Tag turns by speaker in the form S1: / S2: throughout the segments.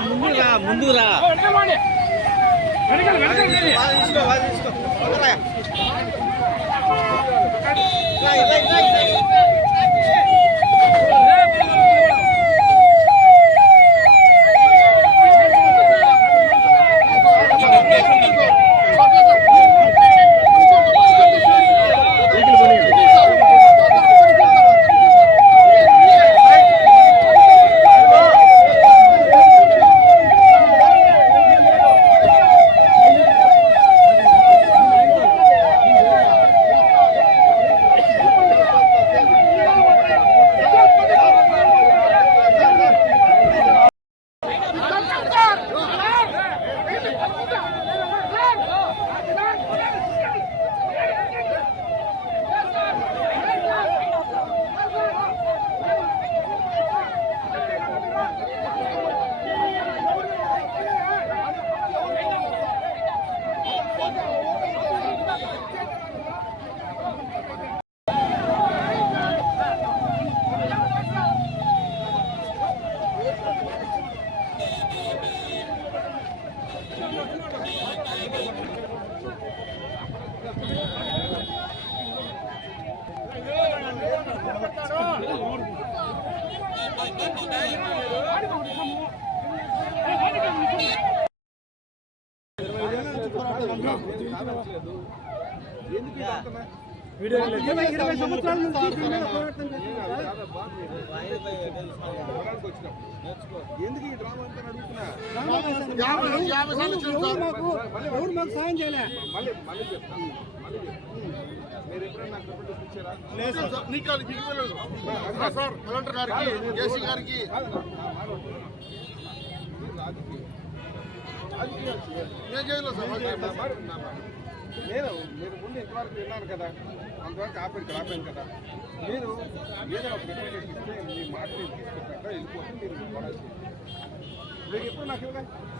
S1: ముందు రా ముందు రా తీసుకో తీసుకో
S2: ఇరవై సంవత్సరాల నుంచి దీని మీద పోరాటం
S3: ఎందుకు ఈ డ్రామా అంతా నడుపుతున్నా
S2: ఎవరు మాకు ఎవరు మాకు సాయం చేయలే
S3: మళ్ళీ మళ్ళీ చెప్తా మళ్ళీ చెప్తా మీరు ఎప్పుడైనా రిపోర్ట్ ఇచ్చారా
S4: సార్ కలెక్టర్ గారికి జేసీ గారికి నేను
S3: నేను మీరు ముందు ఇంతవరకు విన్నాను కదా అంతవరకు ఇక్కడ ఆపాను కదా. మీరు ఏదైనా ఒక రిప్రజెంటేషన్ ఇస్తే మీ మాట నేను తీసుకుంటాక వెళ్ళిపోతే మీరు గొడవ. మీరు ఎప్పుడు నాకు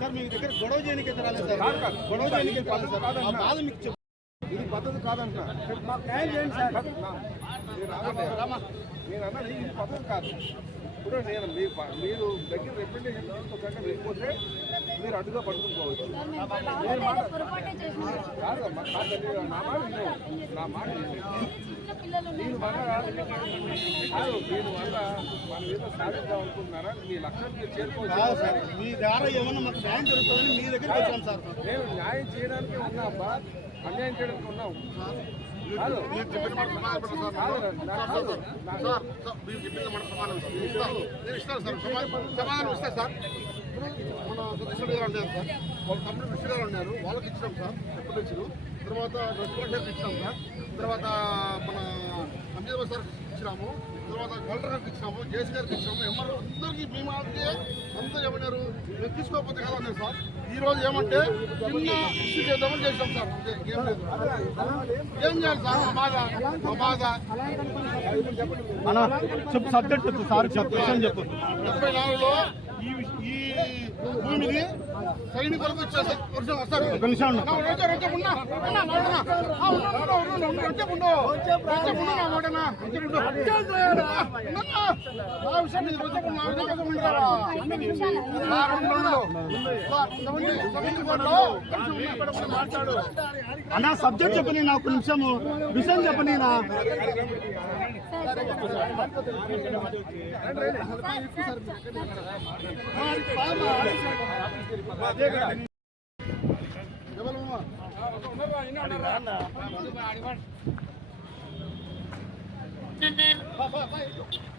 S2: సార్ మీ దగ్గర గొడవ చేయడానికి రాలేదు సార్. గొడవ చేయడానికి రాలేదు సార్. ఆ. బాధ మీకు చెప్పు.
S3: ఇది పద్ధతి కాదంటున్నా.
S2: మాకు న్యాయం చేయండి సార్.
S3: నేను అన్నది నేను అన్నది ఇది పద్ధతి కాదు. ఇప్పుడు నేను మీ మీరు దగ్గర రిప్రజెంటేషన్ వెళ్ళిపోతే మీరు అడ్డుగా పట్టుకుపోవచ్చు కాదమ్మా నా మాట. నా మాట. దీనివల్ల కాదు దీనివల్ల మనం ఏదో సాధిద్దాం అనుకుంటున్నారా? మీ లక్ష్యం మీరు చేరుకోవచ్చు.
S2: సార్ మీ ద్వారా ఏమన్నా మాకు న్యాయం జరుగుతుందని మీ దగ్గరికి వచ్చాం సార్.
S3: నేను న్యాయం చేయడానికి ఉన్నా అబ్బా అన్యాయం చేయడానికి ఉన్నాం. కాదు.
S4: మీరు చెప్పిన మాట సమాధానం సార్. సార్ సార్ మీరు చెప్పిన మాట సమాధానం సార్. ఇస్తాను. నేను ఇస్తాను సార్. సమాధానం సమాధానం ఇస్తాను సార్. ఇప్పుడు మన సతీశ్వర గారు ఉన్నారు సార్ వాళ్ళ తమ్ముడు విష్ణు గారు ఉన్నారు వాళ్ళకి ఇచ్చినాం సార్ ఎప్పుడు ఇచ్చారు తర్వాత నరసింహ ఇచ్చినాం సార్ తర్వాత మన అంజేశ్వర సార్ ఇచ్చినాము తర్వాత కలెక్టర్ గారికి ఇచ్చినాము జేసీ గారికి ఇచ్చినాము ఎంఆర్ఓ అందరికీ బీమా అంటే అందరూ ఏమన్నారు మేము తీసుకోకపోతే కదా అన్నారు సార్ ఈ రోజు ఏమంటే చిన్న ఇష్యూ చేద్దామని చేసినాం సార్ అంతే, లేదు ఏం చేయాలి సార్ మా బాధ మా బాధ
S2: సబ్జెక్ట్ చెప్పు సార్ చెప్పు విషయం చెప్పు
S4: డెబ్బై నాలుగులో ఈ ఈ Bu again. సైనికులకు ఇచ్చేసారు
S2: ఒక
S4: సార్, మాట్లాడు
S2: అన్న సబ్జెక్ట్ చెప్పని నా ఒక నిమిషము విషయం చెప్పని నా
S4: సార్ Thank you.